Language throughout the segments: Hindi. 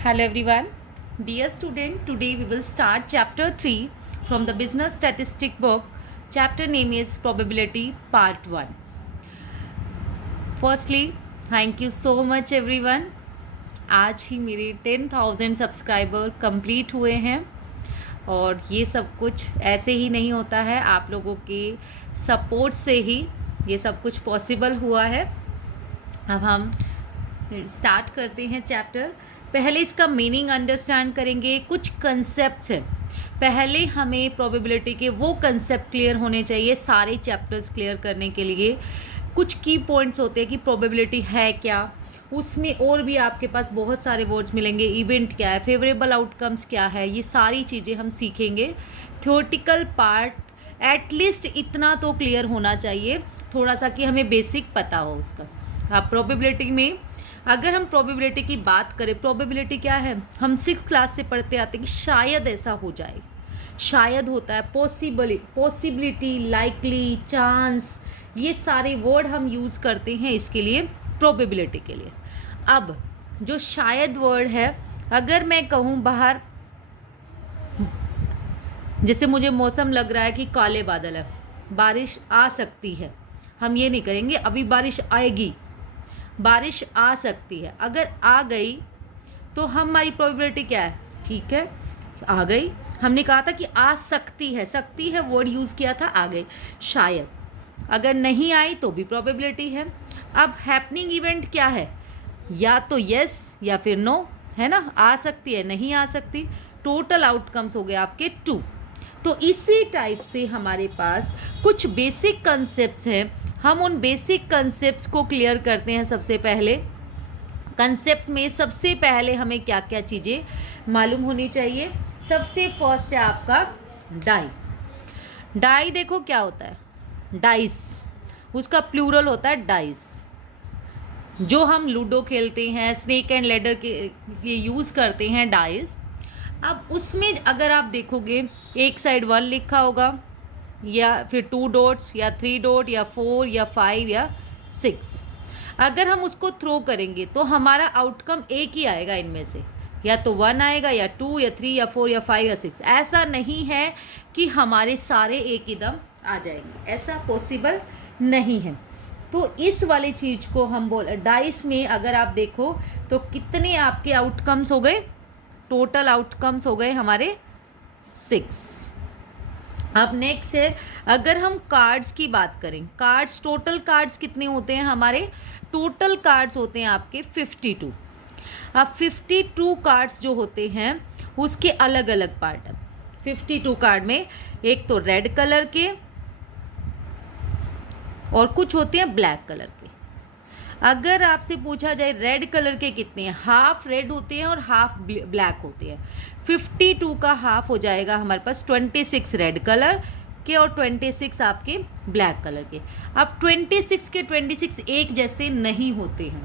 Hello everyone. Dear student, today we will start chapter 3 from the business statistic book. Chapter name is probability part 1. Firstly, thank you so much everyone. आज ही मेरे 10,000 सब्सक्राइबर कंप्लीट हुए हैं और ये सब कुछ ऐसे ही नहीं होता है, आप लोगों के सपोर्ट से ही ये सब कुछ पॉसिबल हुआ है। अब हम स्टार्ट करते हैं चैप्टर। पहले इसका मीनिंग अंडरस्टैंड करेंगे, कुछ कंसेप्ट्स हैं। पहले हमें प्रोबेबिलिटी के वो कंसेप्ट क्लियर होने चाहिए सारे चैप्टर्स क्लियर करने के लिए। कुछ की पॉइंट्स होते हैं कि प्रोबेबिलिटी है क्या, उसमें और भी आपके पास बहुत सारे वर्ड्स मिलेंगे। इवेंट क्या है, फेवरेबल आउटकम्स क्या है, ये सारी चीज़ें हम सीखेंगे। थ्योरेटिकल पार्ट एटलीस्ट इतना तो क्लियर होना चाहिए थोड़ा सा कि हमें बेसिक पता हो उसका। अब प्रोबेबिलिटी में अगर हम प्रोबेबिलिटी की बात करें, प्रोबेबिलिटी क्या है, हम 6th क्लास से पढ़ते आते हैं कि शायद ऐसा हो जाए, शायद होता है, पॉसिबिलिटी, लाइकली, चांस, ये सारे वर्ड हम यूज़ करते हैं इसके लिए, प्रोबेबिलिटी के लिए। अब जो शायद वर्ड है, अगर मैं कहूँ बाहर, जैसे मुझे मौसम लग रहा है कि काले बादल है, बारिश आ सकती है, हम ये नहीं करेंगे अभी बारिश आएगी, बारिश आ सकती है। अगर आ गई तो हमारी प्रोबेबिलिटी क्या है, ठीक है आ गई। हमने कहा था कि आ सकती है वर्ड यूज़ किया था, आ गई। शायद अगर नहीं आई तो भी प्रोबेबिलिटी है। अब हैपनिंग इवेंट क्या है, या तो यस या फिर नो, है ना, आ सकती है, नहीं आ सकती। टोटल आउटकम्स हो गए आपके 2। तो इसी टाइप से हमारे पास कुछ बेसिक कंसेप्ट्स हैं, हम उन बेसिक कंसेप्ट्स को क्लियर करते हैं। सबसे पहले कंसेप्ट में सबसे पहले हमें क्या क्या चीज़ें मालूम होनी चाहिए। सबसे फर्स्ट है आपका डाई। डाई देखो क्या होता है, डाइस, उसका प्लूरल होता है डाइस। जो हम लूडो खेलते हैं, स्नेक एंड लैडर के ये यूज़ करते हैं डाइस। अब उसमें अगर आप देखोगे एक साइड 1 लिखा होगा, या फिर 2 डॉट्स या 3 डॉट या 4 या 5 या 6। अगर हम उसको थ्रो करेंगे तो हमारा आउटकम एक ही आएगा इनमें से, या तो 1 आएगा या 2 या 3 या 4 या 5 या 6। ऐसा नहीं है कि हमारे सारे एक ही दम आ जाएंगे, ऐसा पॉसिबल नहीं है। तो इस वाली चीज़ को हम डाइस में अगर आप देखो तो कितने आपके आउटकम्स हो गए, टोटल आउटकम्स हो गए हमारे 6। अब नेक्स्ट है, अगर हम कार्ड्स की बात करें, कार्ड्स, टोटल कार्ड्स कितने होते हैं हमारे, टोटल कार्ड्स होते हैं आपके 52। अब 52 कार्ड्स जो होते हैं उसके अलग अलग पार्ट है। 52 कार्ड में एक तो रेड कलर के और कुछ होते हैं ब्लैक कलर के। अगर आपसे पूछा जाए रेड कलर के कितने हैं, हाफ रेड होते हैं और हाफ ब्लैक होते हैं। 52 का हाफ हो जाएगा हमारे पास 26 रेड कलर के और 26 आपके ब्लैक कलर के। अब 26 के 26 एक जैसे नहीं होते हैं,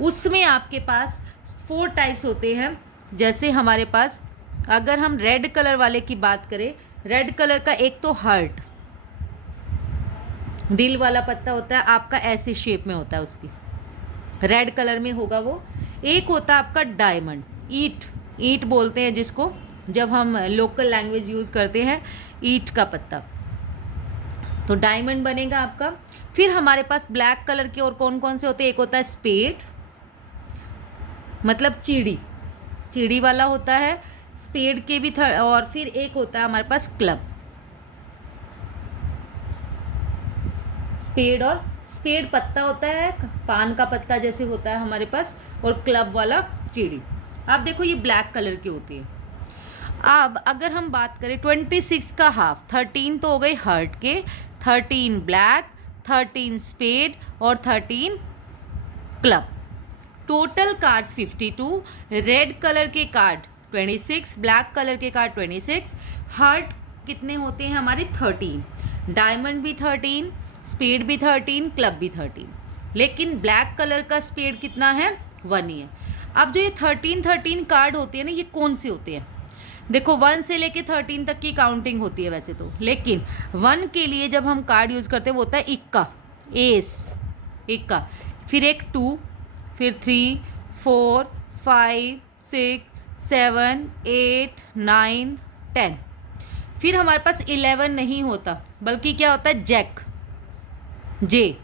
उसमें आपके पास 4 टाइप्स होते हैं। जैसे हमारे पास अगर हम रेड कलर वाले की बात करें, रेड कलर का एक तो हार्ट, दिल वाला पत्ता होता है आपका, ऐसे शेप में होता है उसकी, रेड कलर में होगा वो। एक होता है आपका डायमंड, ईट, ईट बोलते हैं जिसको, जब हम लोकल लैंग्वेज यूज़ करते हैं, ईट का पत्ता, तो डायमंड बनेगा आपका। फिर हमारे पास ब्लैक कलर के और कौन कौन से होते हैं, एक होता है स्पेड, मतलब चिड़ी, चिड़ी वाला होता है, स्पेड के भी और फिर एक होता है हमारे पास क्लब, स्पेड, और स्पेड पत्ता होता है, पान का पत्ता जैसे होता है हमारे पास, और क्लब वाला चिड़ी। अब देखो ये ब्लैक कलर की होती है। अब अगर हम बात करें 26 का हाफ, 13 तो हो गए हार्ट के, 13 ब्लैक, 13 स्पेड और 13 club. Total cards 52, red colour के कार्ड 26, ब्लैक कलर के कार्ड 26, हार्ट कितने होते हैं हमारे 13, डायमंड भी 13, स्पेड भी 13, क्लब भी 13। लेकिन ब्लैक कलर का स्पेड कितना है, 1 ही है। अब जो ये 13 कार्ड होते हैं ना, ये कौन से होते हैं, देखो 1 से लेके 13 तक की काउंटिंग होती है वैसे तो, लेकिन 1 के लिए जब हम कार्ड यूज़ करते हैं वो होता है इक्का, एस, इक्का, फिर एक 2, फिर 3, 4, 5, 6 7 8 9 10। फिर हमारे पास 11 नहीं होता, बल्कि क्या होता है जैक, जे।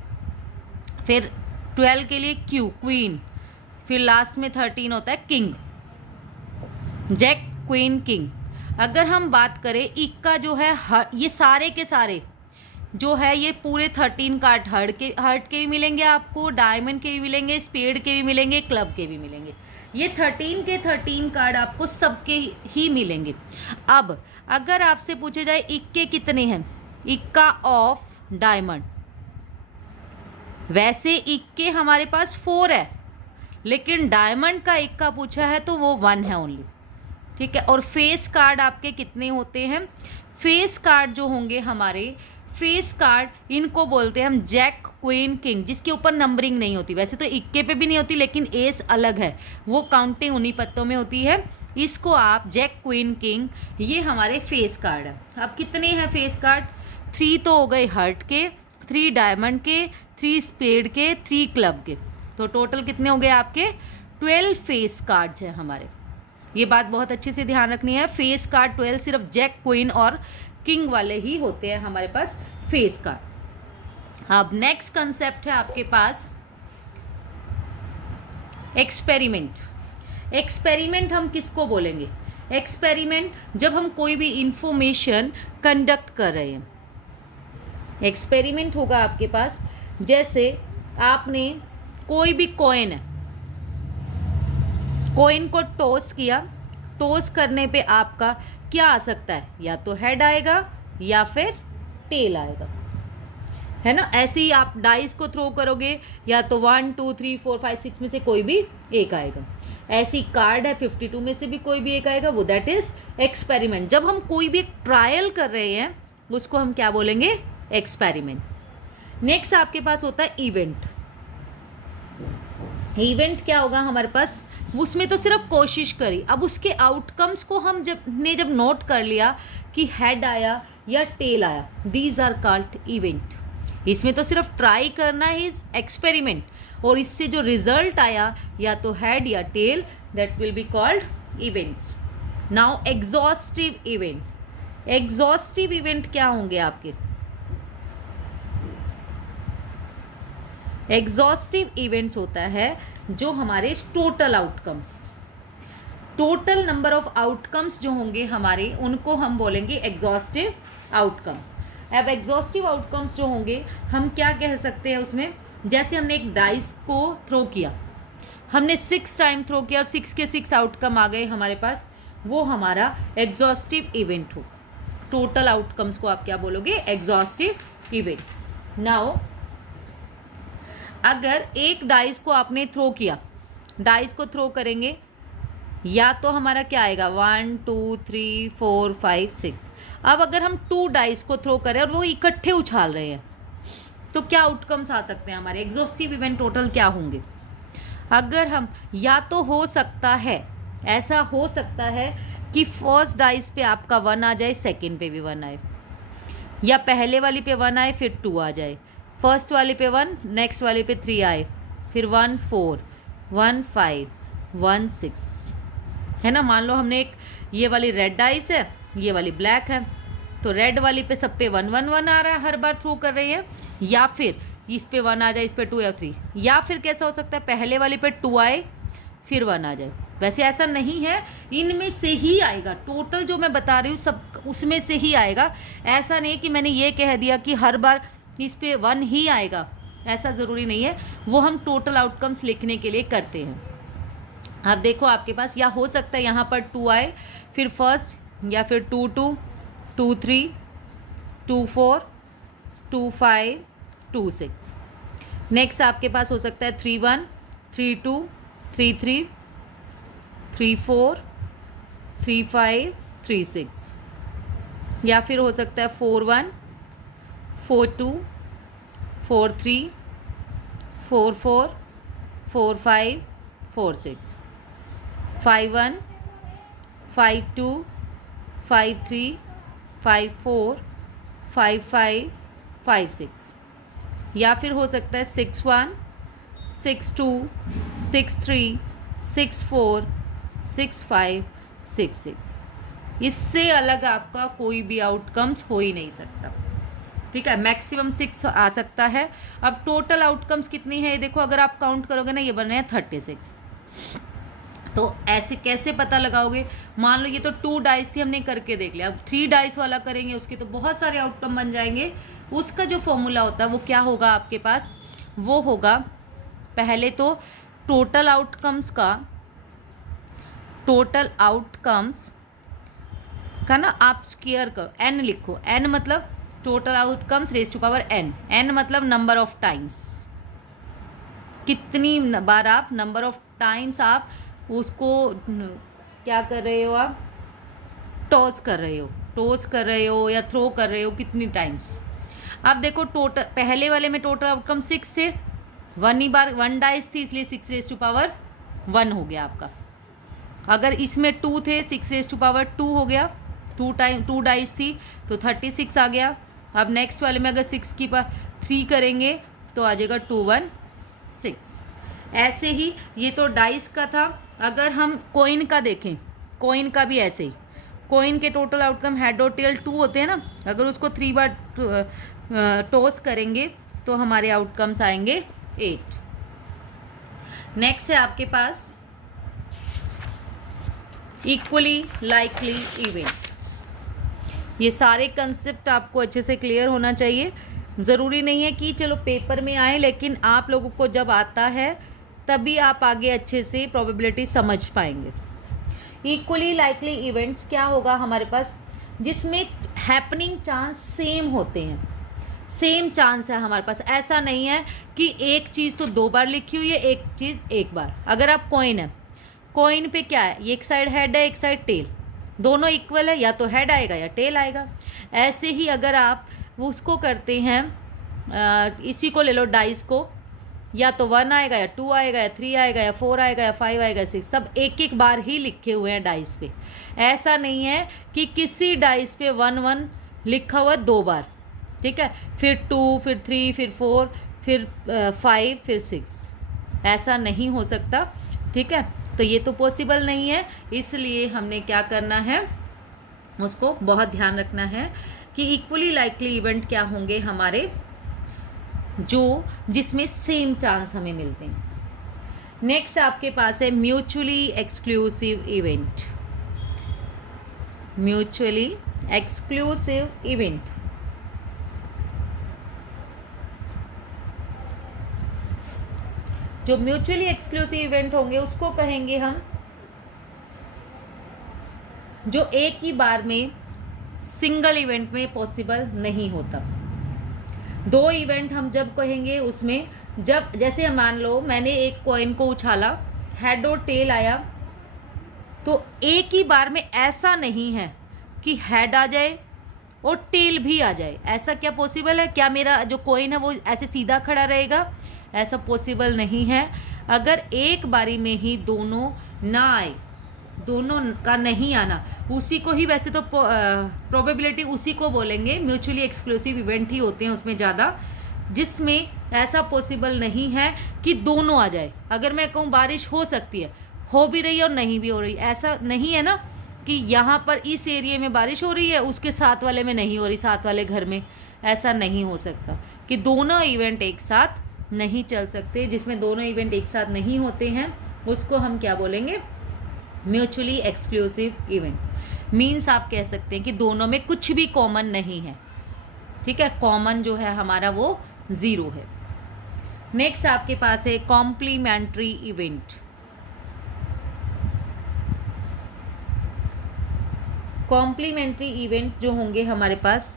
फिर 12 के लिए क्यू, क्वीन। फिर लास्ट में 13 होता है किंग, जैक क्वीन किंग। अगर हम बात करें इक्का जो है, ये सारे के सारे जो है ये पूरे 13 कार्ड हर्ट के भी मिलेंगे आपको, डायमंड के भी मिलेंगे, स्पेड के भी मिलेंगे, क्लब के भी मिलेंगे। ये 13 के 13 कार्ड आपको सबके ही मिलेंगे। अब अगर आपसे पूछे जाए इक्के कितने हैं, इक्का ऑफ डायमंड, वैसे इक्के हमारे पास 4 है, लेकिन डायमंड का इक्का पूछा है तो वो 1 है ओनली, ठीक है। और फेस कार्ड आपके कितने होते हैं, फेस कार्ड जो होंगे हमारे, फेस कार्ड इनको बोलते हैं हम जैक क्वीन किंग, जिसके ऊपर नंबरिंग नहीं होती। वैसे तो इक्के पे भी नहीं होती, लेकिन एस अलग है, वो काउंटिंग उन्हीं पत्तों में होती है। इसको आप जैक क्वीन किंग, ये हमारे फेस कार्ड है। अब कितने हैं फेस कार्ड, 3 तो हो गए हर्ट के, 3 डायमंड के, 3 स्पेड के, 3 क्लब के, तो टोटल कितने हो गए आपके 12 फेस कार्ड्स हैं हमारे। ये बात बहुत अच्छे से ध्यान रखनी है, फेस कार्ड 12 सिर्फ जैक क्वीन और किंग वाले ही होते हैं हमारे पास फेस कार्ड। अब नेक्स्ट कंसेप्ट है आपके पास एक्सपेरिमेंट। एक्सपेरिमेंट हम किसको बोलेंगे, एक्सपेरिमेंट जब हम कोई भी इंफॉर्मेशन कंडक्ट कर रहे हैं। एक्सपेरिमेंट होगा आपके पास, जैसे आपने कोई भी कॉइन है, कॉइन को टॉस किया, टॉस करने पे आपका क्या आ सकता है, या तो हेड आएगा या फिर टेल आएगा, है ना। ऐसे ही आप डाइस को थ्रो करोगे, या तो 1 2 3 4 5 6 में से कोई भी एक आएगा। ऐसी कार्ड है 52 में से भी कोई भी एक आएगा, वो दैट इज एक्सपेरिमेंट। जब हम कोई भी एक ट्रायल कर रहे हैं उसको हम क्या बोलेंगे, एक्सपेरिमेंट। नेक्स्ट आपके पास होता है इवेंट। इवेंट क्या होगा हमारे पास, उसमें तो सिर्फ कोशिश करी, अब उसके आउटकम्स को हम जब नोट कर लिया कि हेड आया या टेल आया, दीज आर कॉल्ड इवेंट। इसमें तो सिर्फ ट्राई करना है एक्सपेरिमेंट, और इससे जो रिजल्ट आया या तो हेड या tail, that will be called events. Now exhaustive event. Exhaustive event क्या होंगे आपके, एग्जॉस्टिव इवेंट्स होता है जो हमारे total outcomes, total number of outcomes जो होंगे हमारे, उनको हम बोलेंगे एग्जॉस्टिव आउटकम्स। अब एग्जॉस्टिव आउटकम्स जो होंगे हम क्या कह सकते हैं उसमें, जैसे हमने एक डाइस को थ्रो किया, हमने 6 टाइम थ्रो किया और 6 के 6 आउटकम आ गए हमारे पास, वो हमारा एग्जॉस्टिव इवेंट हो। टोटल आउटकम्स को आप क्या बोलोगे, एग्जॉस्टिव इवेंट। नाउ अगर एक डाइस को आपने थ्रो किया, डाइस को थ्रो करेंगे, या तो हमारा क्या आएगा 1 2 3 4 5 6। अब अगर हम 2 डाइस को थ्रो करें और वो इकट्ठे उछाल रहे हैं, तो क्या आउटकम्स आ सकते हैं हमारे, एग्जॉस्टिव इवेंट टोटल क्या होंगे। अगर हम, या तो हो सकता है, ऐसा हो सकता है कि फर्स्ट डाइस पे आपका 1 आ जाए, सेकेंड पे भी 1 आए, या पहले वाली पे 1 आए फिर 2 आ जाए, फर्स्ट वाले पे 1, नेक्स्ट वाले पे 3 आए, फिर 1 4 1 5 1 6, है ना। मान लो हमने एक ये वाली रेड डाइस है, ये वाली ब्लैक है, तो रेड वाली पे सब पे 1 1 1 आ रहा है, हर बार थ्रो कर रहे हैं, या फिर इस पे 1 आ जाए, इस पे 2 या 3, या फिर कैसा हो सकता है पहले वाले पे 2 आए फिर 1 आ जाए। वैसे ऐसा नहीं है, इनमें से ही आएगा, टोटल जो मैं बता रही हूँ सब उसमें से ही आएगा। ऐसा नहीं कि मैंने ये कह दिया कि हर बार इस पे 1 ही आएगा, ऐसा ज़रूरी नहीं है, वो हम टोटल आउटकम्स लिखने के लिए करते हैं। अब देखो आपके पास, या हो सकता है यहाँ पर 2 आए, फिर फर्स्ट, या फिर 2 2 2 3 2 4 2 5 2 6। नेक्स्ट आपके पास हो सकता है 3 1 3 2 3 3 3 4 3 5 3 6, या फिर हो सकता है 4 1 4 2 4 3 4 4 4 5 4 6, 5 1 5 2 5 3 5 4 5 5 5 6, या फिर हो सकता है 6 1 6 2 6 3 6 4 6566। इससे अलग आपका कोई भी आउटकम्स हो ही नहीं सकता, ठीक है। मैक्सिमम 6 आ सकता है। अब टोटल आउटकम्स कितनी है ये देखो, अगर आप काउंट करोगे ना ये बन रहे हैं 36। तो ऐसे कैसे पता लगाओगे? मान लो ये तो 2 डाइस थी, हमने करके देख लिया। अब 3 डाइस वाला करेंगे, उसके तो बहुत सारे आउटकम बन जाएंगे। उसका जो फॉर्मूला होता है वो क्या होगा आपके पास? वो होगा पहले तो टोटल आउटकम्स का ना आप स्क्वायर करो, n लिखो। n मतलब total outcomes raise to power n, n मतलब नंबर ऑफ टाइम्स, कितनी बार आप, नंबर ऑफ टाइम्स आप उसको क्या कर रहे हो, आप टॉस कर रहे हो या थ्रो कर रहे हो, कितनी टाइम्स। अब देखो टोटल पहले वाले में टोटल आउटकम 6 थे, 1 डाइस थी, इसलिए 6 रेज टू पावर 1 हो गया आपका। अगर इसमें 2 थे, 6 रेज टू पावर 2 हो गया। 2 डाइस थी तो 36 आ गया। अब नेक्स्ट वाले में अगर 6 की 3 करेंगे तो आ जाएगा 2 1 6। ऐसे ही ये तो डाइस का था। अगर हम कॉइन का देखें, कॉइन का भी ऐसे ही, कॉइन के टोटल आउटकम हेड और टेल 2 होते हैं ना, अगर उसको 3 बार टॉस करेंगे तो हमारे आउटकम्स आएंगे 8। नेक्स्ट है आपके पास इक्वली लाइकली इवेंट। ये सारे कंसेप्ट आपको अच्छे से क्लियर होना चाहिए। ज़रूरी नहीं है कि चलो पेपर में आए, लेकिन आप लोगों को जब आता है तभी आप आगे अच्छे से प्रोबेबिलिटी समझ पाएंगे। इक्वली लाइकली इवेंट्स क्या होगा हमारे पास? जिसमें हैपनिंग चांस सेम होते हैं, सेम चांस है हमारे पास। ऐसा नहीं है कि एक चीज़ तो 2 बार लिखी हुई है, एक चीज़ 1 बार। अगर आप कॉइन है, कॉइन पे क्या है, एक साइड हेड है, एक साइड टेल, दोनों इक्वल है, या तो हेड आएगा या टेल आएगा। ऐसे ही अगर आप उसको करते हैं, इसी को ले लो डाइस को, या तो 1 आएगा या 2 आएगा या 3 आएगा या 4 आएगा या 5 आएगा 6, सब एक एक बार ही लिखे हुए हैं डाइस पे। ऐसा नहीं है कि किसी डाइस पे 1 1 लिखा हुआ 2 बार, ठीक है, फिर 2 फिर 3 फिर 4 फिर 5 फिर 6, ऐसा नहीं हो सकता, ठीक है। तो ये तो पॉसिबल नहीं है, इसलिए हमने क्या करना है, उसको बहुत ध्यान रखना है कि इक्वली लाइकली इवेंट क्या होंगे हमारे, जो जिसमें सेम चांस हमें मिलते हैं। नेक्स्ट आपके पास है mutually exclusive event. Mutually exclusive event जो म्यूचुअली एक्सक्लूसिव इवेंट होंगे उसको कहेंगे हम जो एक ही बार में सिंगल इवेंट में पॉसिबल नहीं होता। 2 इवेंट हम जब कहेंगे उसमें, जब जैसे मान लो मैंने एक कॉइन को उछाला, हेड और टेल आया, तो एक ही बार में ऐसा नहीं है कि हेड आ जाए और टेल भी आ जाए। ऐसा क्या पॉसिबल है? क्या मेरा जो कॉइन है वो ऐसे सीधा खड़ा रहेगा? ऐसा पॉसिबल नहीं है। अगर एक बारी में ही दोनों ना आए, दोनों का नहीं आना, उसी को ही वैसे तो प्रोबेबिलिटी उसी को बोलेंगे, म्यूचुअली एक्सक्लूसिव इवेंट ही होते हैं उसमें ज़्यादा, जिसमें ऐसा पॉसिबल नहीं है कि दोनों आ जाए। अगर मैं कहूँ बारिश हो सकती है, हो भी रही है और नहीं भी हो रही, ऐसा नहीं है ना कि यहाँ पर इस एरिया में बारिश हो रही है, उसके साथ वाले में नहीं हो रही, साथ वाले घर में। ऐसा नहीं हो सकता कि दोनों इवेंट एक साथ नहीं चल सकते। जिसमें दोनों इवेंट एक साथ नहीं होते हैं उसको हम क्या बोलेंगे? Mutually exclusive event. मीन्स आप कह सकते हैं कि दोनों में कुछ भी कॉमन नहीं है, ठीक है, कॉमन जो है हमारा वो 0 है। नेक्स्ट आपके पास है कॉम्प्लीमेंट्री इवेंट। कॉम्प्लीमेंट्री इवेंट जो होंगे हमारे पास,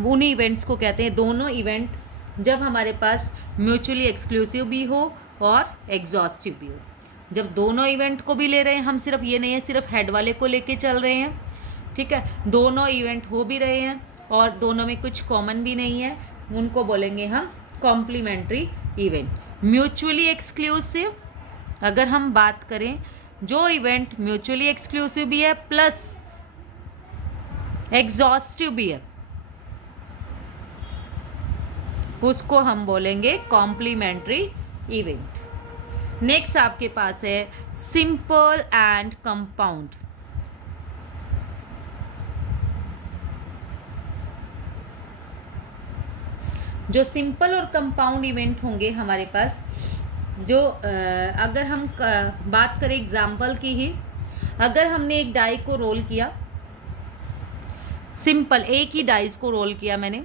उन इवेंट्स को कहते हैं, दोनों इवेंट जब हमारे पास म्यूचुअली एक्सक्लूसिव भी हो और एग्जॉस्टिव भी हो। जब दोनों इवेंट को भी ले रहे हैं हम, सिर्फ ये नहीं है सिर्फ हेड वाले को लेके चल रहे हैं, ठीक है, दोनों इवेंट हो भी रहे हैं और दोनों में कुछ कॉमन भी नहीं है, उनको बोलेंगे हम कॉम्प्लीमेंट्री इवेंट। म्यूचुअली एक्सक्लूसिव अगर हम बात करें, जो इवेंट म्यूचुअली एक्सक्लूसिव भी है प्लस एग्जॉस्टिव भी है, उसको हम बोलेंगे कॉम्प्लीमेंट्री इवेंट। नेक्स्ट आपके पास है सिंपल एंड कंपाउंड। जो सिंपल और कंपाउंड इवेंट होंगे हमारे पास, जो अगर हम बात करें एग्जाम्पल की ही, अगर हमने एक डाई को रोल किया, सिंपल एक ही डाइस को रोल किया मैंने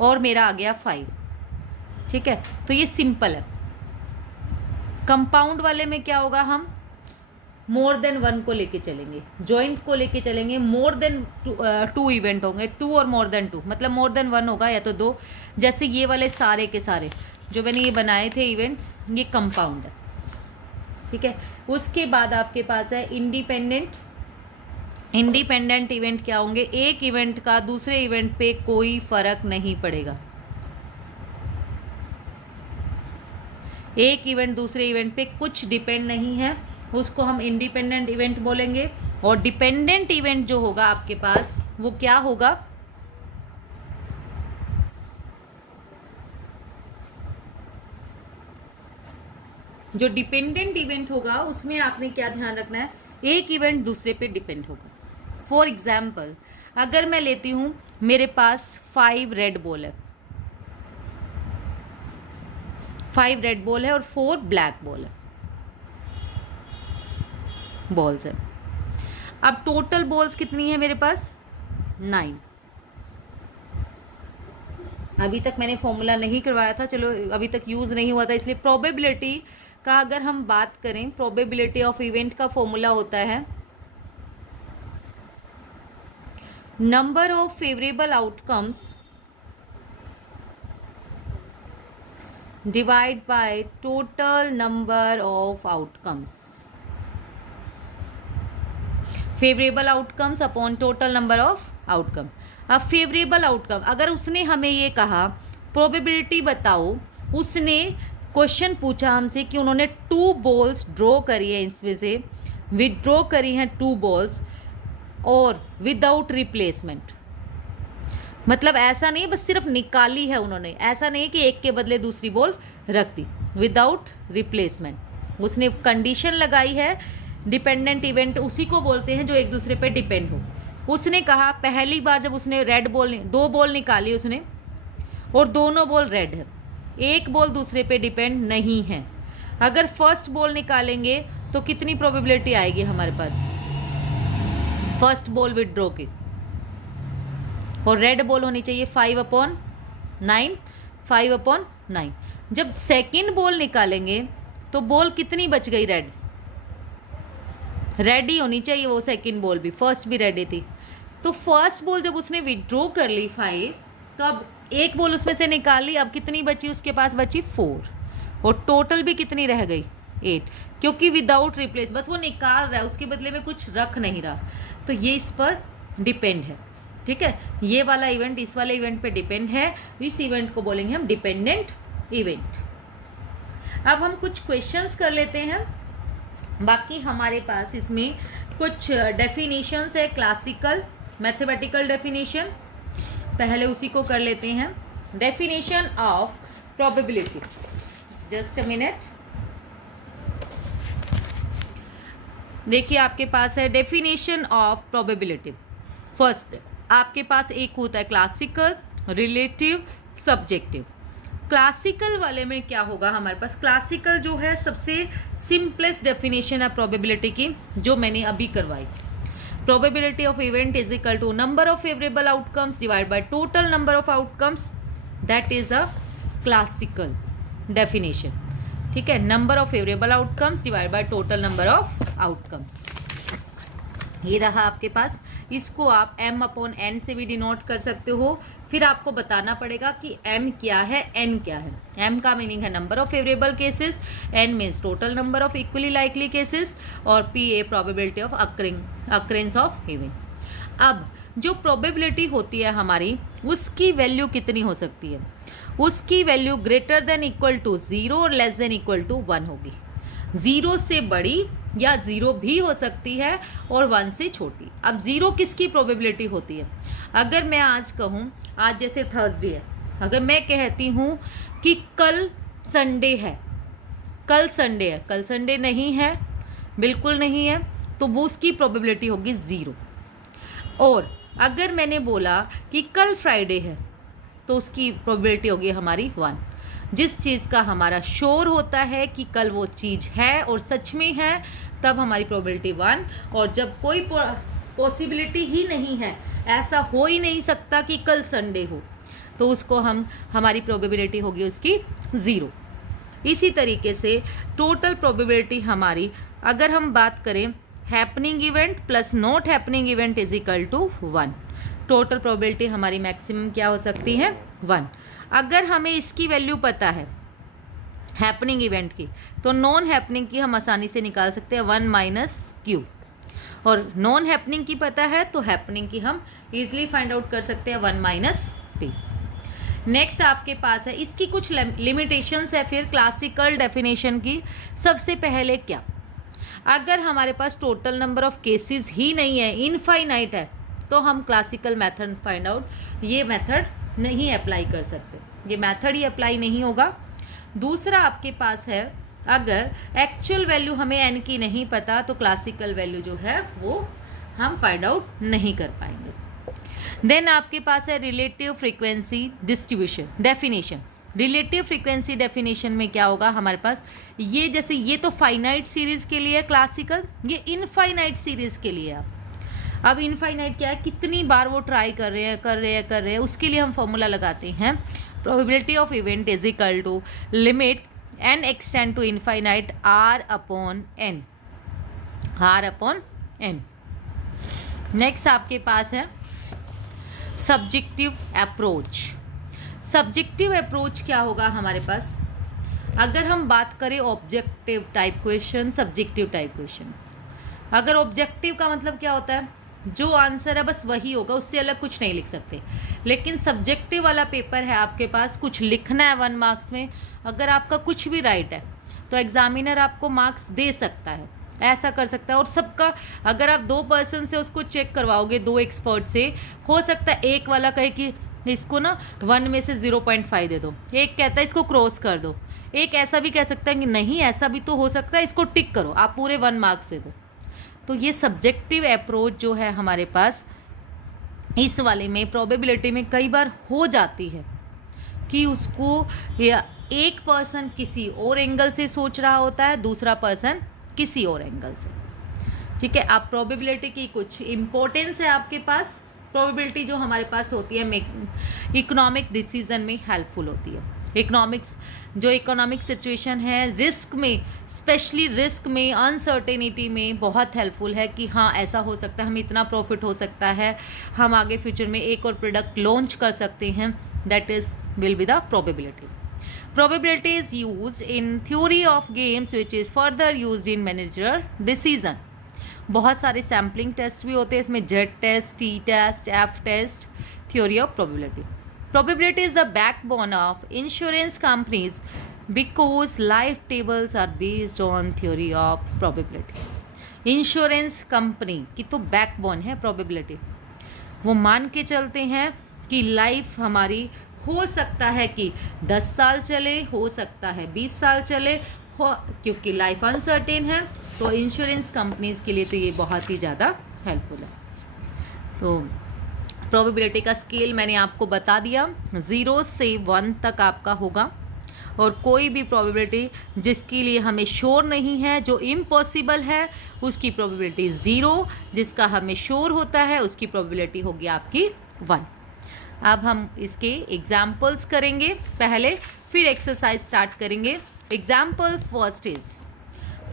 और मेरा आ गया 5, ठीक है, तो ये सिंपल है। कंपाउंड वाले में क्या होगा, हम मोर देन 1 को लेके चलेंगे, जॉइंट को लेके चलेंगे, मोर देन 2 इवेंट होंगे, 2 और मोर देन 2, मतलब मोर देन 1 होगा या तो 2। जैसे ये वाले सारे के सारे जो मैंने ये बनाए थे इवेंट्स, ये कंपाउंड है, ठीक है। उसके बाद आपके पास है इंडिपेंडेंट। इंडिपेंडेंट इवेंट क्या होंगे, एक इवेंट का दूसरे इवेंट पे कोई फर्क नहीं पड़ेगा, एक इवेंट दूसरे इवेंट पे कुछ डिपेंड नहीं है, उसको हम इंडिपेंडेंट इवेंट बोलेंगे। और डिपेंडेंट इवेंट जो होगा आपके पास वो क्या होगा, जो डिपेंडेंट इवेंट होगा उसमें आपने क्या ध्यान रखना है, एक इवेंट दूसरे पे डिपेंड होगा। फॉर एग्जाम्पल अगर मैं लेती हूँ, मेरे पास 5 रेड बॉल है, 5 रेड बॉल है और 4 ब्लैक बॉल है, बॉल्स है। अब टोटल बॉल्स कितनी है मेरे पास, 9। अभी तक मैंने फॉर्मूला नहीं करवाया था, चलो अभी तक यूज़ नहीं हुआ था, इसलिए प्रोबेबिलिटी का अगर हम बात करें, प्रोबेबिलिटी ऑफ इवेंट का फॉर्मूला होता है number of favourable outcomes divide by total number of outcomes, favourable outcomes upon total number of outcome. अब फेवरेबल आउटकम, अगर उसने हमें ये कहा प्रोबेबिलिटी बताओ, उसने क्वेश्चन पूछा हमसे कि उन्होंने 2 बॉल्स ड्रॉ करी है, इसमें से विदड्रॉ करी हैं 2 बॉल्स और विदाउट रिप्लेसमेंट, मतलब ऐसा नहीं बस सिर्फ निकाली है उन्होंने, ऐसा नहीं कि एक के बदले दूसरी बॉल रख दी, विदाउट रिप्लेसमेंट उसने कंडीशन लगाई है। डिपेंडेंट इवेंट उसी को बोलते हैं जो एक दूसरे पे डिपेंड हो। उसने कहा पहली बार जब उसने रेड बॉल 2 बॉल निकाली उसने और दोनों बॉल रेड है, एक बॉल दूसरे पे डिपेंड नहीं है। अगर फर्स्ट बॉल निकालेंगे तो कितनी प्रोबेबिलिटी आएगी हमारे पास, फर्स्ट बॉल विदड्रॉ की, और रेड बॉल होनी चाहिए 5/9, 5/9। जब सेकंड बॉल निकालेंगे तो बॉल कितनी बच गई, रेड, रेड ही होनी चाहिए वो सेकंड बॉल भी, फर्स्ट भी रेड ही थी। तो फर्स्ट बॉल जब उसने विदड्रॉ कर ली 5, तो अब एक बॉल उसमें से निकाल ली, अब कितनी बची उसके पास, बची 4, और टोटल भी कितनी रह गई, 8, क्योंकि विदाउट रिप्लेस, बस वो निकाल रहा है, उसके बदले में कुछ रख नहीं रहा, तो ये इस पर डिपेंड है, ठीक है। ये वाला इवेंट इस वाले इवेंट पे डिपेंड है, इस इवेंट को बोलेंगे हम डिपेंडेंट इवेंट। अब हम कुछ क्वेश्चंस कर लेते हैं, बाकी हमारे पास इसमें कुछ डेफिनेशंस है, क्लासिकल मैथमेटिकल डेफिनेशन, पहले उसी को कर लेते हैं। Definition of probability, just a minute. देखिए आपके पास है डेफिनेशन ऑफ प्रोबेबिलिटी। फर्स्ट आपके पास एक होता है क्लासिकल, रिलेटिव, सब्जेक्टिव। क्लासिकल वाले में क्या होगा हमारे पास, क्लासिकल जो है सबसे सिंपलेस्ट डेफिनेशन है प्रोबेबिलिटी की, जो मैंने अभी करवाई। Probability of event is equal to number of favourable outcomes divide by total number of outcomes, that is a classical definition, ठीक है। Number of favourable outcomes divide by total number of outcomes, ये रहा आपके पास। इसको आप m/n से भी डिनोट कर सकते हो। फिर आपको बताना पड़ेगा कि m क्या है, n क्या है। m का मीनिंग है number of favourable cases, n means total number of equally likely cases, और p A probability of occurrence of event. अब जो प्रोबेबिलिटी होती है हमारी, उसकी वैल्यू कितनी हो सकती है, उसकी value greater than equal to 0 और लेस देन इक्वल टू 1 होगी। 0 से बड़ी या 0 भी हो सकती है और 1 से छोटी। अब 0 किसकी प्रोबेबिलिटी होती है, अगर मैं आज कहूँ, आज जैसे थर्सडे है, अगर मैं कहती हूँ कि कल संडे है, कल संडे है, कल संडे नहीं है, बिल्कुल नहीं है, तो वो उसकी प्रोबेबिलिटी होगी 0। और अगर मैंने बोला कि कल फ्राइडे है तो उसकी प्रोबेबिलिटी होगी हमारी 1। जिस चीज़ का हमारा श्योर होता है कि कल वो चीज़ है और सच में है, तब हमारी प्रोबेबिलिटी 1। और जब कोई पॉसिबिलिटी ही नहीं है, ऐसा हो ही नहीं सकता कि कल संडे हो, तो उसको हमारी प्रोबेबिलिटी होगी उसकी 0। इसी तरीके से टोटल प्रोबेबिलिटी हमारी, अगर हम बात करें, happening event plus not happening event is equal to 1। Total probability हमारी मैक्सिमम क्या हो सकती है? 1। अगर हमें इसकी वैल्यू पता है हैपनिंग इवेंट की, तो नॉन हैपनिंग की हम आसानी से निकाल सकते हैं 1 माइनस क्यू। और नॉन हैपनिंग की पता है तो हैपनिंग की हम ईजिली फाइंड आउट कर सकते हैं 1 माइनस पी। नेक्स्ट आपके पास है, इसकी कुछ लिमिटेशंस है फिर क्लासिकल डेफिनेशन की। सबसे पहले क्या, अगर हमारे पास टोटल नंबर ऑफ केसेस ही नहीं है, इनफाइनाइट है, तो हम क्लासिकल मेथड फाइंड आउट, ये मेथड नहीं अप्लाई कर सकते, ये मेथड ही अप्लाई नहीं होगा। दूसरा आपके पास है, अगर एक्चुअल वैल्यू हमें एन की नहीं पता, तो क्लासिकल वैल्यू जो है वो हम फाइंड आउट नहीं कर पाएंगे। देन आपके पास है relative frequency distribution definition. Relative frequency definition में क्या होगा हमारे पास, ये जैसे ये तो फाइनाइट सीरीज के लिए है क्लासिकल, ये इनफाइनाइट सीरीज के लिए है। अब इनफाइनाइट क्या है, कितनी बार वो ट्राई कर रहे हैं, उसके लिए हम फॉर्मूला लगाते हैं, probability of event is equal to limit n extend to infinite r upon n। Next आपके पास है सब्जेक्टिव अप्रोच। सब्जेक्टिव अप्रोच क्या होगा हमारे पास, अगर हम बात करें objective type question, subjective type question. अगर ऑब्जेक्टिव का मतलब क्या होता है, जो आंसर है बस वही होगा, उससे अलग कुछ नहीं लिख सकते। लेकिन सब्जेक्टिव वाला पेपर है, आपके पास कुछ लिखना है 1 मार्क्स में, अगर आपका कुछ भी राइट है तो एग्जामिनर आपको मार्क्स दे सकता है, ऐसा कर सकता है। और सबका, अगर आप 2 पर्सन से उसको चेक करवाओगे, 2 एक्सपर्ट से, हो सकता है एक वाला कहे कि इसको ना 1 में से 0.5 दे दो, एक कहता है इसको क्रॉस कर दो, एक ऐसा भी कह सकता है कि नहीं ऐसा भी तो हो सकता है, इसको टिक करो, आप पूरे 1 मार्क्स दे दो। तो ये सब्जेक्टिव अप्रोच जो है हमारे पास, इस वाले में प्रोबेबिलिटी में कई बार हो जाती है कि उसको या एक पर्सन किसी और एंगल से सोच रहा होता है, दूसरा पर्सन किसी और एंगल से। ठीक है, आप प्रोबेबिलिटी की कुछ इम्पोर्टेंस है आपके पास। प्रोबेबिलिटी जो हमारे पास होती है इकोनॉमिक डिसीजन में हेल्पफुल होती है। इकोनॉमिक सिचुएशन है, रिस्क में, स्पेशली रिस्क में, अनसर्टेनिटी में बहुत हेल्पफुल है कि हाँ ऐसा हो सकता है, हमें इतना प्रॉफिट हो सकता है, हम आगे फ्यूचर में एक और प्रोडक्ट लॉन्च कर सकते हैं। That is will be the probability. Probability is used in theory of games which is further used in managerial decision। बहुत सारे सैम्पलिंग टेस्ट भी होते हैं इसमें, Z test, T test, F test, theory of probability. Probability is the backbone of insurance companies because life tables are based on theory of probability। Insurance company की तो बैकबोन है प्रोबेबिलिटी, वो मान के चलते हैं कि लाइफ हमारी हो सकता है कि 10 साल चले, हो सकता है 20 साल चले, क्योंकि लाइफ अनसर्टेन है, तो इंश्योरेंस कंपनीज के लिए तो ये बहुत ही ज़्यादा हेल्पफुल है। तो प्रोबेबिलिटी का स्केल मैंने आपको बता दिया, 0 से 1 तक आपका होगा। और कोई भी प्रोबेबिलिटी जिसके लिए हमें श्योर नहीं है, जो इम्पॉसिबल है, उसकी प्रोबेबिलिटी 0, जिसका हमें श्योर होता है उसकी प्रोबेबिलिटी होगी आपकी 1। अब हम इसके एग्जाम्पल्स करेंगे पहले, फिर एक्सरसाइज स्टार्ट करेंगे। Example first is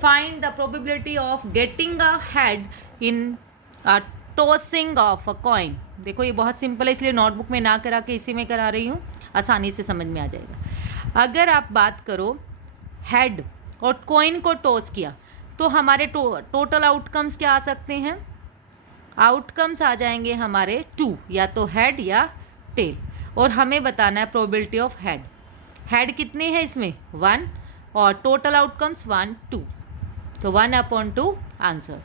find the probability of getting a head in a tossing of a coin. देखो ये बहुत सिंपल है, इसलिए नोटबुक में ना करा के इसी में करा रही हूँ, आसानी से समझ में आ जाएगा। अगर आप बात करो हेड और कॉइन को टॉस किया, तो हमारे टोटल आउटकम्स क्या आ सकते हैं? आउटकम्स आ जाएंगे हमारे 2, या तो हेड या टेल। और हमें बताना है प्रोबेबिलिटी ऑफ हेड। हेड कितने हैं इसमें? 1, और टोटल आउटकम्स 1, 2, तो 1/2 आंसर।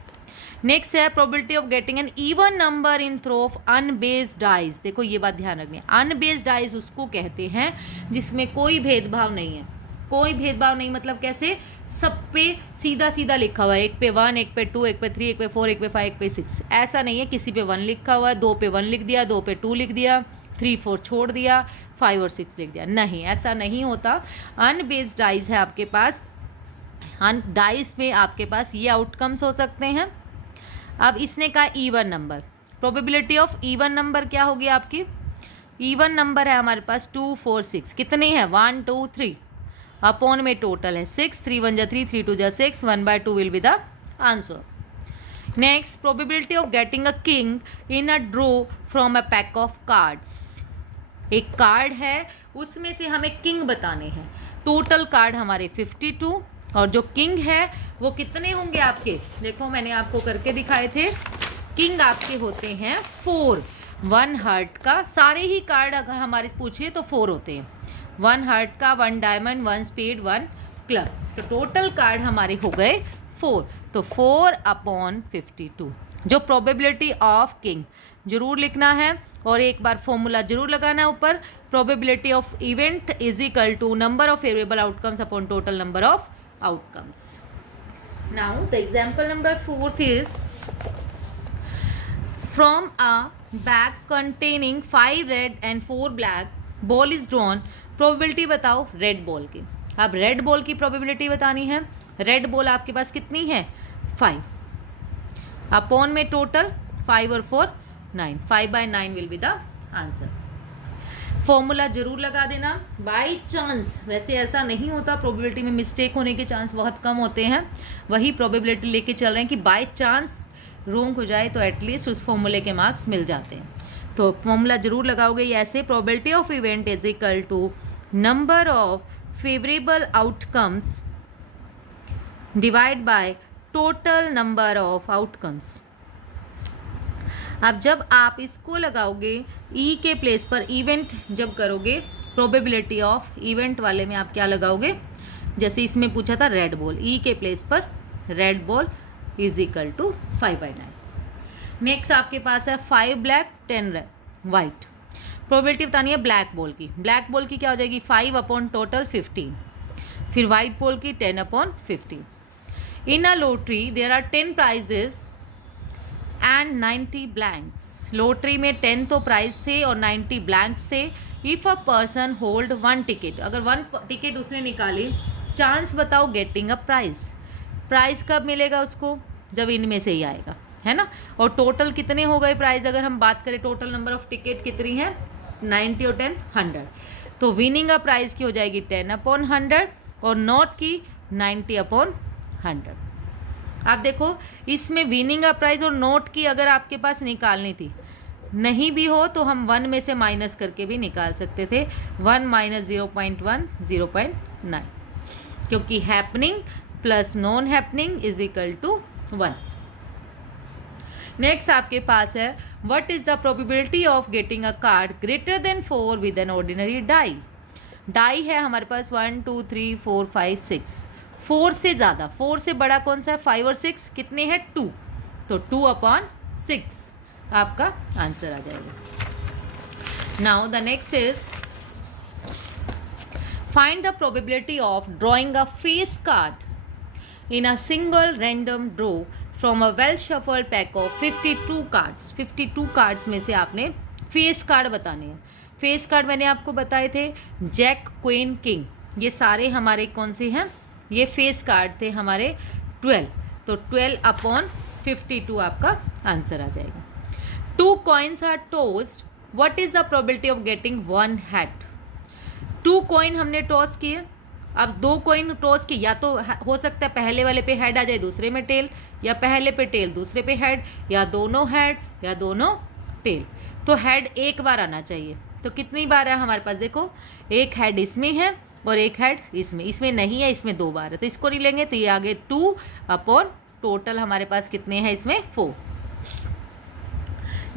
नेक्स्ट है probability of getting an even number in throw of unbiased dice. देखो ये बात ध्यान रखनी है, अनबेस्ड डाइज उसको कहते हैं जिसमें कोई भेदभाव नहीं है, कोई भेदभाव नहीं, मतलब कैसे, सब पे सीधा सीधा लिखा हुआ है, एक पे 1, एक पे 2, एक पे 3, एक पे 4, एक पे 5, एक पे 6, ऐसा नहीं है किसी पे 1 लिखा हुआ है, 2 पे 1 लिख दिया, 2 पे 2 लिख दिया, 3 4 छोड़ दिया, 5 और 6 लिख दिया, नहीं, ऐसा नहीं होता। अनबेस्ड डाइज है आपके पास, डाइस में आपके पास ये आउटकम्स हो सकते हैं। अब इसने कहा even number, probability of even number क्या होगी आपकी, इवन नंबर है हमारे पास 2 4 6, कितने हैं 1 2 3, अपॉन में टोटल है 6, 3 1 जा 3, 3 2 जा 6, 1/2 will be the answer. Next, probability of getting a king in a draw from a pack of cards, एक कार्ड है उसमें से हमें किंग बताने हैं, टोटल कार्ड हमारे 52 और जो किंग है वो कितने होंगे आपके, देखो मैंने आपको करके दिखाए थे, किंग आपके होते हैं 4, 1 हार्ट का, सारे ही कार्ड अगर हमारे पूछिए तो 4 होते हैं, 1 हार्ट का, 1 डायमंड, 1 स्पेड, 1 क्लब, तो टोटल कार्ड हमारे हो गए 4, तो 4/52। जो प्रोबेबिलिटी ऑफ किंग जरूर लिखना है और एक बार फॉर्मूला जरूर लगाना है ऊपर, probability of event is equal to number of favourable outcomes upon total number of outcomes. Now the example number 4th is, from a bag containing 5 red and 4 black ball is drawn, probability बताओ रेड बॉल की। अब रेड बॉल की प्रोबेबिलिटी बतानी है, रेड बॉल आपके पास कितनी है 5, अपॉन में टोटल 5 और 4 9, 5/9 will be the answer. Formula जरूर लगा देना, बाई चांस, वैसे ऐसा नहीं होता, प्रोबेबिलिटी में मिस्टेक होने के चांस बहुत कम होते हैं, वही प्रोबेबिलिटी लेके चल रहे हैं कि बाई चांस रोंग हो जाए तो एटलीस्ट उस फॉर्मूले के मार्क्स मिल जाते हैं। तो फॉर्मूला जरूर लगाओगे ऐसे, probability of event is equal to number of favourable outcomes divide by total number of outcomes. अब जब आप इसको लगाओगे ई के प्लेस पर, इवेंट जब करोगे, प्रोबेबिलिटी ऑफ इवेंट वाले में आप क्या लगाओगे, जैसे इसमें पूछा था रेड बॉल, ई के प्लेस पर red ball is equal to 5/9। Next आपके पास है 5 ब्लैक 10 वाइट, प्रोबेबिलिटी बतानी है ब्लैक बॉल की, ब्लैक बॉल की क्या हो जाएगी 5/टोटल 15, फिर वाइट बॉल की 10/15। In a lottery there are 10 prizes and 90 blanks, lottery में 10 तो प्राइज थे और 90 ब्लैंक्स थे। If a person hold 1 ticket, अगर 1 टिकट उसने निकाली, चांस बताओ गेटिंग अ प्राइज, प्राइज कब मिलेगा उसको, जब इनमें से ही आएगा, है ना। और टोटल कितने हो गए प्राइज, अगर हम बात करें टोटल नंबर ऑफ टिकट कितनी है 90 और 10 100, तो विनिंग अ प्राइज की हो जाएगी 10/100 और नॉट की 90/100। आप देखो इसमें विनिंग अ प्राइज और नोट की अगर आपके पास निकालनी थी, नहीं भी हो तो हम 1 में से माइनस करके भी निकाल सकते थे, 1 - 0.1 0.9, क्योंकि happening plus non happening is equal to 1। Next आपके पास है, what is the probability of getting a card greater than 4 with an ordinary die. Die है हमारे पास 1 2 3 4 5 6, 4 से ज़्यादा, 4 से बड़ा कौन सा है 5 और 6, कितने हैं 2, तो 2/6 आपका आंसर आ जाएगा। Now the next is, find the probability of drawing a face card in a single random draw from a well shuffled pack of 52 cards. 52 cards में से आपने फेस कार्ड बताने हैं। फेस कार्ड मैंने आपको बताए थे, जैक क्वीन किंग, ये सारे हमारे कौन से हैं, ये फेस कार्ड थे हमारे 12, तो 12/52 आपका आंसर आ जाएगा। 2 coins are tossed, what is the probability of getting 1 head. 2 coin हमने टॉस किए, अब 2 कॉइन टॉस की, या तो हो सकता है पहले वाले पे हेड आ जाए दूसरे में टेल, या पहले पे टेल दूसरे पे हेड, या दोनों हेड या दोनों टेल, तो हेड एक बार आना चाहिए। तो कितनी बार है हमारे पास, देखो एक हेड इसमें है और एक हेड इसमें नहीं है, इसमें 2 बार है, तो इसको नहीं लेंगे, तो ये आगे 2/ टोटल हमारे पास कितने हैं इसमें 4।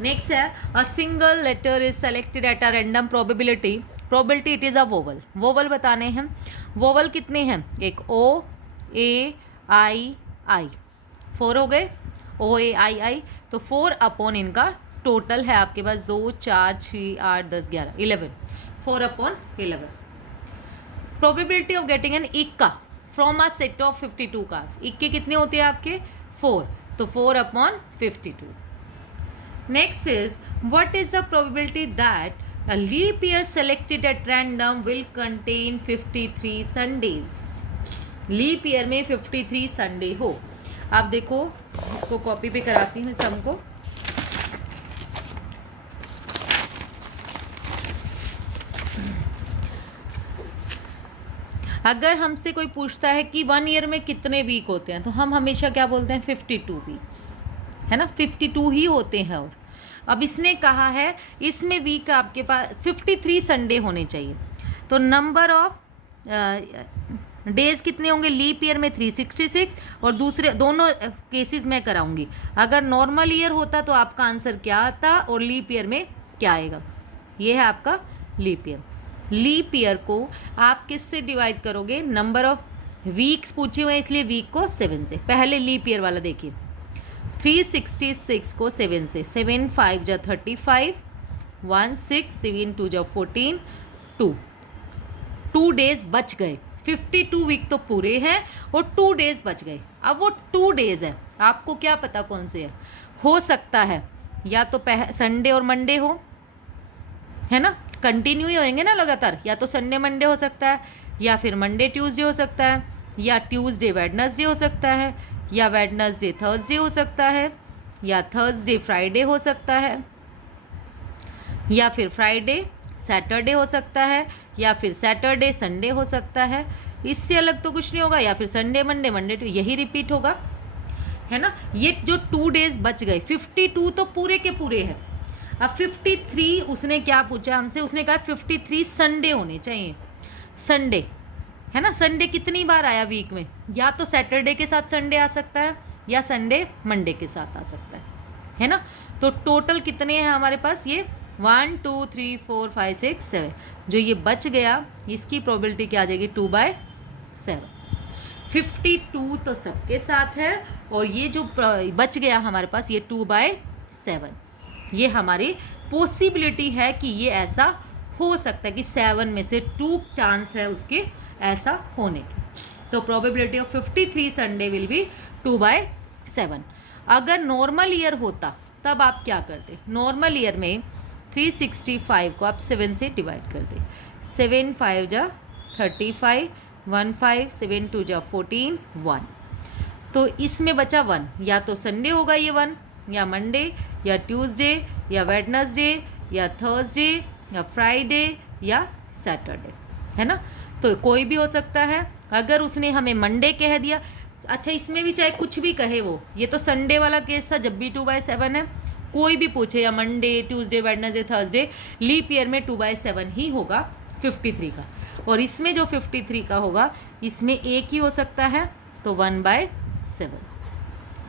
नेक्स्ट है, a single letter is selected at a random probability, probability it is a vowel, vowel बताने हैं। वोवल कितने हैं, एक O A I I, 4 हो गए, O A I I, तो 4/ इनका टोटल है आपके पास 2 4 6 8 10 11 11, 4/11। प्रोबेबिलिटी ऑफ गेटिंग एन इक्का from a set of 52 cards. इक्के कितने होते हैं आपके 4, तो 4/52। Next is what is the probability that a leap year selected at random will contain 53 Sundays. Leap year में 53 संडे हो। आप देखो इसको कॉपी पे कराती हूँ सम को। अगर हमसे कोई पूछता है कि 1 ईयर में कितने वीक होते हैं, तो हम हमेशा क्या बोलते हैं 52 वीक्स, है ना, 52 ही होते हैं। और अब इसने कहा है इसमें वीक आपके पास 53 संडे होने चाहिए, तो नंबर ऑफ डेज कितने होंगे लीप ईयर में 366, और दूसरे दोनों केसेस मैं कराऊंगी। अगर नॉर्मल ईयर होता तो आपका आंसर क्या आता और लीप ईयर में क्या आएगा। ये है आपका लीप ईयर। लीप ईयर को आप किससे डिवाइड करोगे, नंबर ऑफ वीक्स पूछे हुए हैं इसलिए वीक को 7 से। पहले लीप ईयर वाला देखिए, 366 को 7 से, 7 5 जा 35, 1 6 7 2 जा 14, 2 डेज बच गए। 52 वीक तो पूरे हैं और 2 डेज बच गए। अब वो 2 डेज है, आपको क्या पता कौन से हो सकता है, या तो संडे और मंडे हो, है ना, कंटिन्यू ही होएंगे ना लगातार, या तो संडे मंडे हो सकता है, या फिर मंडे ट्यूसडे हो सकता है, या ट्यूसडे वेडनेसडे हो सकता है, या वेडनेसडे थर्सडे हो सकता है, या थर्सडे फ्राइडे हो सकता है, या फिर फ्राइडे सैटरडे हो सकता है, या फिर सैटरडे संडे हो सकता है। इससे अलग तो कुछ नहीं होगा, या फिर संडे मंडे मंडे टू, यही रिपीट होगा, है ना। ये जो 2 डेज बच गए, 52 तो पूरे के पूरे हैं। अब 53 उसने क्या पूछा हमसे, उसने कहा 53 संडे होने चाहिए। संडे, है ना, संडे कितनी बार आया वीक में, या तो सैटरडे के साथ संडे आ सकता है, या संडे मंडे के साथ आ सकता है ना। तो टोटल कितने हैं हमारे पास, ये 1 2 3 4 5 6 7, जो ये बच गया इसकी प्रोबेबिलिटी क्या आ जाएगी 2/7। 52 तो सबके साथ है, और ये जो बच गया हमारे पास ये 2/7, ये हमारी पॉसिबिलिटी है कि ये ऐसा हो सकता है कि 7 में से 2 चांस है उसके ऐसा होने के। तो probability of 53 Sunday will be 2/7। अगर नॉर्मल ईयर होता तब आप क्या करते, नॉर्मल ईयर में 365 को आप 7 से डिवाइड कर दे, 7 5 जा 35, 1 5 7 2 जा 14, 1, तो इसमें बचा 1, या तो संडे होगा ये 1, या मंडे, या ट्यूसडे, या वेडनेसडे, या थर्सडे, या फ्राइडे, या सैटरडे, है ना। तो कोई भी हो सकता है। अगर उसने हमें मंडे कह दिया, अच्छा इसमें भी चाहे कुछ भी कहे वो, ये तो संडे वाला केस था जब भी 2/7 है, कोई भी पूछे या Monday Tuesday Wednesday Thursday, leap year में 2/7 ही होगा 53 का। और इसमें जो 53 का होगा इसमें एक ही हो सकता है, तो 1/7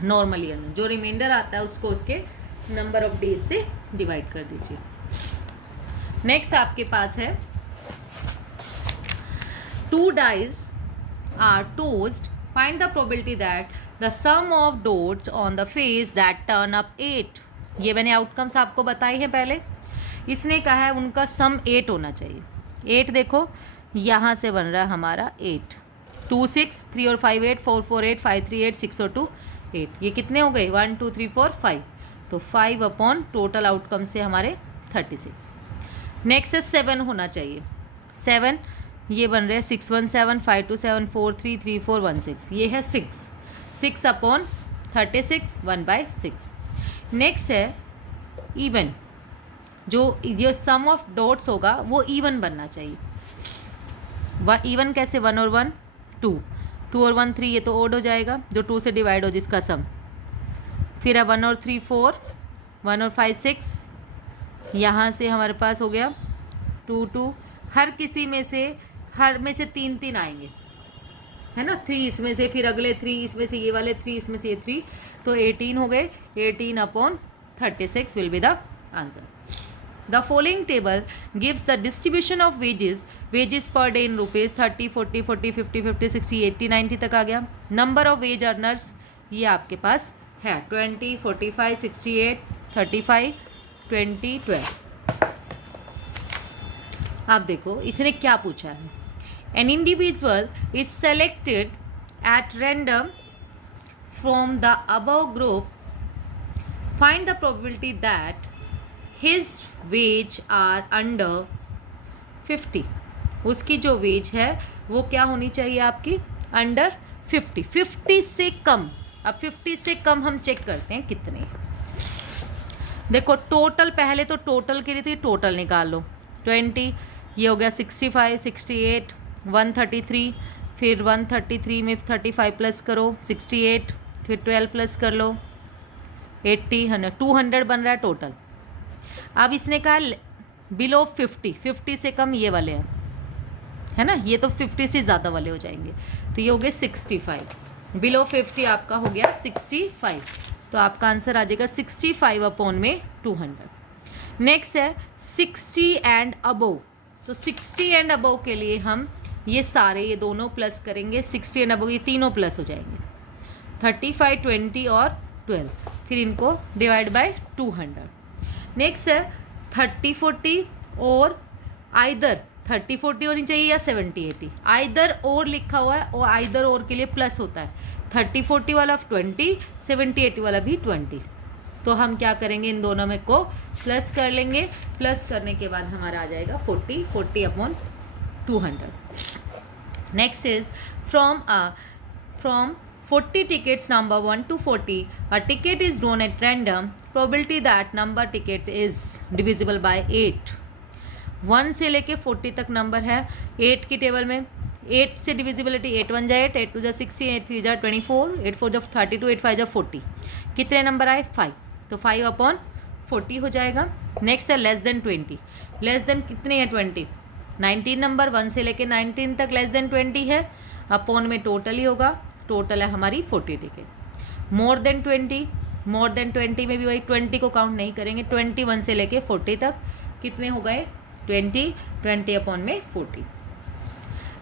नॉर्मल ईयर में। जो रिमाइंडर आता है उसको उसके नंबर ऑफ डेज से डिवाइड कर दीजिए। नेक्स्ट आपके पास है 2 dice are tossed, find the probability that the sum of dots on the face that turn up 8। ये मैंने आउटकम्स आपको बताए हैं पहले। इसने कहा है उनका सम 8 होना चाहिए। 8 देखो यहाँ से बन रहा है हमारा 8, 2 6 3 और 5 8, 4 4 8, 5 3 8, 6 और 2 8, ये कितने हो गए 1 2 3 4 5, तो 5 अपॉन टोटल आउटकम से हमारे 36। नेक्स्ट है 7 होना चाहिए। 7 ये बन रहे हैं 6 1 7, 5 2 7, 4 3 3 4 1 6, ये है 6 अपॉन 36, 1/6। नेक्स्ट है इवन, जो ये सम ऑफ डॉट्स होगा वो इवन बनना चाहिए। इवन कैसे, 1 और 1 2, 2 और 1 3, ये तो ओड हो जाएगा जो 2 से डिवाइड हो जिसका सम। फिर है 1 और 3 4, 1 और 5 6, यहाँ से हमारे पास हो गया 2 2, हर किसी में से हर में से 3 3 आएंगे, है ना, 3 इसमें से, फिर अगले 3 इसमें से, ये वाले 3 इसमें से, ये 3, तो 18 हो गए। 18 upon 36 will be the answer. The following table gives the distribution of wages per day in rupees 30 40 40 50 50 60 80 90 तक आ गया। नंबर ऑफ वेज अर्नर्स ये आपके पास है 20 45 68 35 20 12। आप देखो इसने क्या पूछा है, An individual is selected at random from the above group. Find the probability that his wage are under 50. उसकी जो वेज है वो क्या होनी चाहिए आपकी? अंडर 50. 50 से कम. अब 50 से कम हम चेक करते हैं कितने. देखो टोटल, पहले तो टोटल के लिए तो टोटल निकाल लो. 20, ये हो गया 65, 68, 133, फिर 133 में 35 प्लस करो 68, फिर 12 प्लस कर लो 80, 100, 200 बन रहा है टोटल. अब इसने कहा बिलो 50. 50 से कम ये वाले हैं, है ना, ये तो 50 से ज़्यादा वाले हो जाएंगे. तो ये हो गए 65. बिलो 50 आपका हो गया 65. तो आपका आंसर आ जाएगा 65 अपॉन में 200. नेक्स्ट है 60 एंड अबोव. तो 60 एंड अबोव के लिए हम ये सारे, ये दोनों प्लस करेंगे. 60 एंड अबोव ये तीनों प्लस हो जाएंगे. 35, 20 और 12. फिर इनको डिवाइड बाय 200. नेक्स्ट है 30, 40 और आइदर 30, 40 होनी चाहिए या 70, 80. आइदर और लिखा हुआ है और आइदर और के लिए प्लस होता है. 30, 40 वाला 20, 70, 80 वाला भी 20. तो हम क्या करेंगे, इन दोनों में को प्लस कर लेंगे. प्लस करने के बाद हमारा आ जाएगा 40, 40 upon 200. Next is from 40 tickets number 1 to 40, a ticket is drawn at random. Probability that number ticket is divisible by 8. 1 से लेके 40 तक नंबर है 8 की टेबल में. 8 से डिविजिबिलिटी 8 1 जा 8, 8 2 जा 16, 8 3 जा 24, 8 4 जा 32, 8 5 जा 40. कितने नंबर आए? 5. तो 5 अपॉन 40 हो जाएगा. नेक्स्ट है लेस देन 20. लेस देन कितने हैं? 20. 19 नंबर 1 से लेके 19 तक लेस देन 20 है. अपॉन में टोटल ही होगा. टोटल है हमारी 40 ticket. More than 20. More than 20 में भी वही 20 को काउंट नहीं करेंगे. 21 से लेके 40 तक कितने हो गए? 20. 20 अपॉन में 40.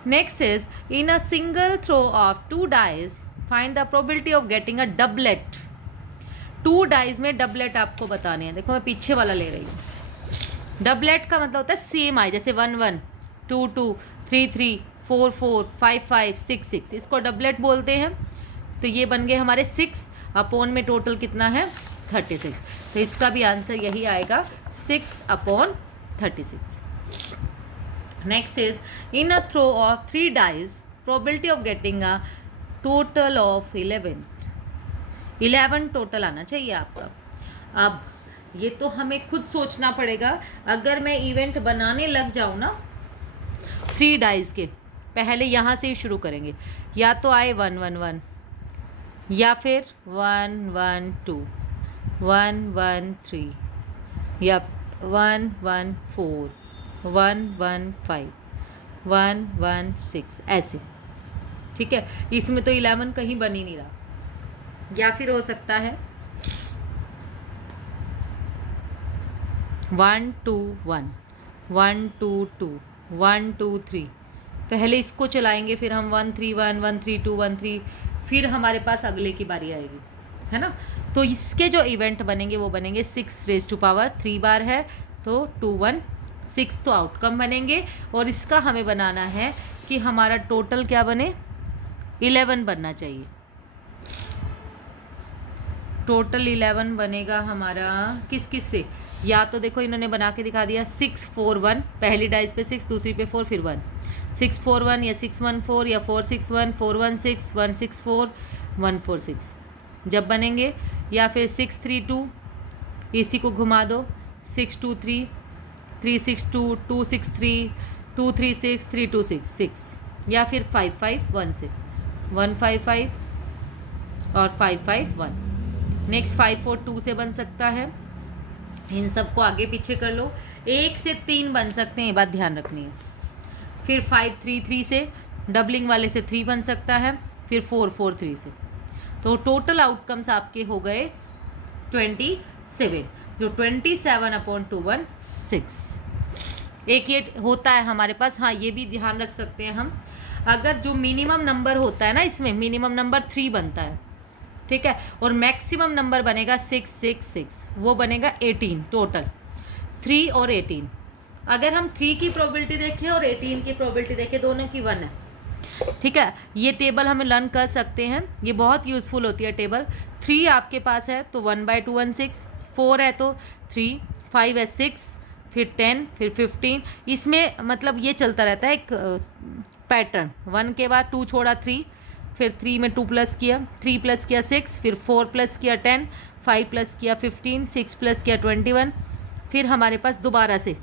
Next is in a single throw of 2 dice find the probability of getting a doublet. 2 dice में डबलेट आपको बताने हैं. देखो मैं पीछे वाला ले रही हूँ. डबलेट का मतलब होता है सेम आई, जैसे 1 1, 2 2, 3 3, 4 4, 5 5, 6 6. इसको डबलेट बोलते हैं. तो ये बन गए हमारे 6 अपॉन में टोटल कितना है? 36. तो इसका भी आंसर यही आएगा 6 upon 36. Next is in a throw of 3 dice probability of getting a total of 11. 11 total आना चाहिए आपका. अब ये तो हमें खुद सोचना पड़ेगा. अगर मैं इवेंट बनाने लग जाऊँ ना 3 डाइज के, पहले यहाँ से ही शुरू करेंगे. या तो आए 1 1 1, या फिर 1 1 2, 1 1 3, या 1 1 4, 1 1 5, 1 1 6, ऐसे. ठीक है, इसमें तो 11 कहीं बन ही नहीं रहा. या फिर हो सकता है 1 2 1, 1 2 2, 1 2 3. पहले इसको चलाएंगे, फिर हम 1 3 1, 1 3 2, 1 3, फिर हमारे पास अगले की बारी आएगी, है ना. तो इसके जो इवेंट बनेंगे वो बनेंगे 6 रेज़ टू पावर 3 बार है तो 2 1 6. तो आउटकम बनेंगे. और इसका हमें बनाना है कि हमारा टोटल क्या बने? 11 बनना चाहिए. टोटल 11 बनेगा हमारा किस किस से? या तो देखो इन्होंने बना के दिखा दिया 6 4 1, पहली डाइस पे 6, दूसरी पे 4, फिर 1. 6 4 1 या 6 1 4 या 4 6 1, 4 1 6, 1 6 4, 1 4 6 जब बनेंगे. या फिर 6 3 2, इसी को घुमा दो. 6 2 3, 3 6 2, 2 6 3, 2 3 6, 3 2 6 6. या फिर 5 5 1 से 1 5 5 और 5 5 1. नेक्स्ट 5 4 2 से बन सकता है. इन सबको आगे पीछे कर लो. 1 से 3 बन सकते हैं, ये बात ध्यान रखनी है. फिर 5 3 3 से, डबलिंग वाले से 3 बन सकता है. फिर 4 4 3 से. तो टोटल आउटकम्स आपके हो गए 27, जो 27 अपॉन 216. एक ये होता है हमारे पास. हाँ, ये भी ध्यान रख सकते हैं हम. अगर जो मिनिमम नंबर होता है ना, इसमें मिनिमम नंबर 3 बनता है, ठीक है, और मैक्सिमम नंबर बनेगा 6 6 6, वो बनेगा 18 टोटल. 3 और 18 अगर हम 3 की प्रोबेबिलिटी देखें और 18 की प्रोबेबिलिटी देखें, दोनों की 1 है, ठीक है। ये टेबल हम लर्न कर सकते हैं, ये बहुत यूज़फुल होती है टेबल। 3 आपके पास है तो 1/2 1 6, 4 है तो 3, 5 है 6, फिर 10, फिर 15। इसमें मतलब ये चलता रहता है एक पैटर्न, 1 के बाद 2 छोड़ा 3, फिर 3 में 2 प्लस किया, 3 प्लस किया 6, फिर 4 प्लस किया 10, 5 प्लस किया 15, 6 प्लस किया 21, फिर हमारे पास दोबारा से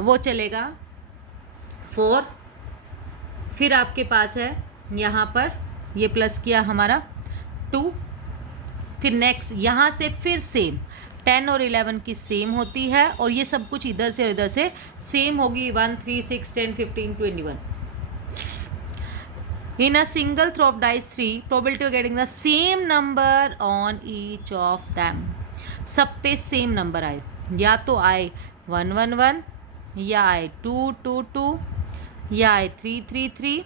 वो चलेगा 4, फिर आपके पास है यहाँ पर ये प्लस किया हमारा 2, फिर नेक्स्ट यहाँ से फिर सेम 10 और 11 की सेम होती है, और ये सब कुछ इधर से इधर से सेम होगी 1 3 6 10 15 21। In a single throw of dice 3, probability of getting the same number on each of them. सब पे सेम नंबर आए, या तो आए 1 1 1, या आए 2 2 2, या आए 3 3 3,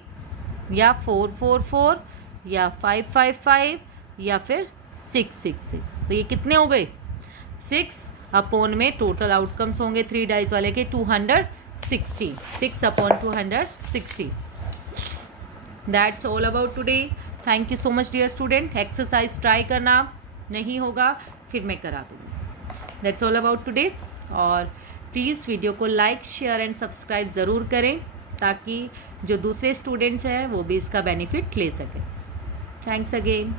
या 4 4 4, या 5 5 5, या फिर 6 6 6। तो ये कितने हो गए? 6 अपॉन में टोटल आउटकम्स होंगे 3 डाइस वाले के 260, 6 upon 260। That's all about today. Thank you so much dear student. Exercise try करना, नहीं होगा फिर मैं करा दूँगी। That's all about today. और प्लीज़ वीडियो को लाइक शेयर एंड सब्सक्राइब ज़रूर करें, ताकि जो दूसरे स्टूडेंट्स हैं वो भी इसका बेनिफिट ले सकें। Thanks again.